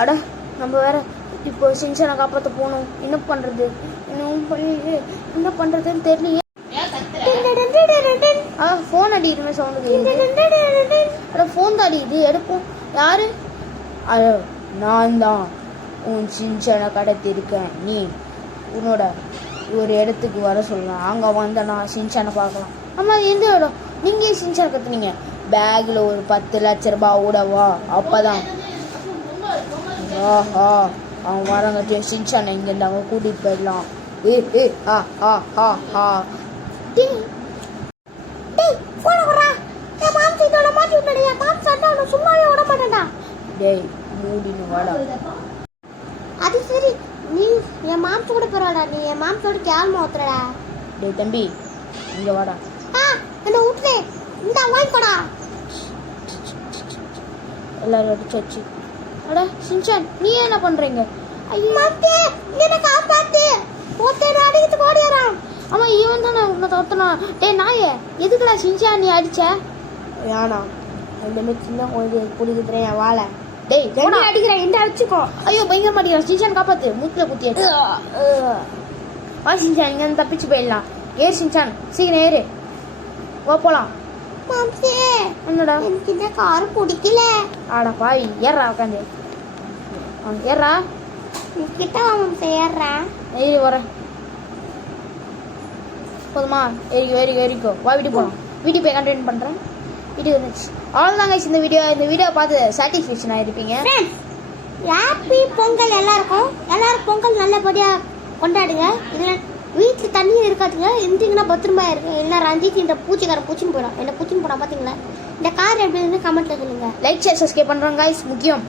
அட நம்ம வேற இப்போ சின்சனை காப்பாற்ற போகணும். என்ன பண்ணுறது என்ன பண்ணுறதுன்னு தெரியலையே. ஃபோன் அடிக்கிற சவுண்டு. அட ஃபோன் தான் அடிக்குது, எடுப்போம். யாரு? நான் தான் உன் சின்சனை கடத்திருக்கேன். நீ உன்னோட ஒரு இடத்துக்கு வர சொல்லலாம். அங்கே வந்த நான் சின்சனை பார்க்கலாம். ஆமாம், எந்த இடம்? நீங்கள் சின்சனை கற்றுனீங்க. பேக்கில் ஒரு 10 லட்ச ரூபாவோட வா. அப்போ தான் ஆஹா அவன் வரங்கட்டிய சின்சனை இங்கேருந்து அவங்க கூட்டிகிட்டு போயிடலாம். டேய் மூடின்னு வாடா. அது சரி, நீ என் மாம்ச கூட பரவாடா. நீ என் மாம்சோட கேள்மா ஊத்துறடா. டேய் தம்பி இங்கே வாடா. என்ன ஊத்துறே? இந்த வாங்கிக்கோடா. எல்லாரும் அடிச்சாச்சு. அட சின்சான், நீ என்ன பண்ணுறீங்க? ஐயோ மாம்சே, என்ன காப்பாத்து. ஒருத்தர் அடிக்கிட்டு ஓடிறான். ஆமாம், இவன் தானே உன்னை தோத்தனா. டேய் நாயே, எதுக்குடா சின்சான் நீ அடிச்ச? வேணாம், அந்த மாதிரி சின்ன குழந்தைய பிடிக்கிறேன் என் வாழை. டேய் அடிக்கிறேன், என்ன அடிச்சுக்கோ. ஐயோ பயங்கர மாட்டேங்கிறான். சின்சான் காப்பாத்து. மூக்கில் குத்தியாச்சு. வா சின்சான், இங்கே தப்பிச்சு போயிடலாம். ஏறு சின்சான், சீக்கிரம் ஏறு. வா போகலாம். மாம்சே, என்னடா? எனக்கு இந்த கார் பிடிக்கல. ஆடா பாவி, ஏறா உட்காந்து. ஏறா. கிட்ட மாம்சே ஏறுறேன். ஏறி வரேன். போதுமா? ஏறிக்கோ. வா வீட்டுக்கு போகலாம். வீட்டுக்கு போய் கண்டினியூ பண்ணுறேன். வீடியோ இருந்துச்சு. அவ்வளோதாங்க இந்த வீடியோ பார்த்து சாட்டிஸ்ஃபேக்ஷன் ஆகிருப்பீங்க. ஹாப்பி பொங்கல் எல்லாருக்கும். எல்லாரும் பொங்கல் நல்லபடியாக கொண்டாடுங்க. இதில் வீட்டில் தண்ணி இருக்காதுங்க. இருந்தீங்கன்னா பத்திரமா இருக்கு. இல்லை ரஞ்சித் இந்த பூச்சிக்காரன் பூச்சின்னு போயிடும். என்ன பூச்சின்னு போட பார்த்தீங்களா? இந்த கார் எப்படி இருந்து கமெண்ட்டில் சொல்லுங்கள். லைக் ஷேர் சப்ஸ்கிரைப் பண்ணுறோம் கைஸ், முக்கியம்.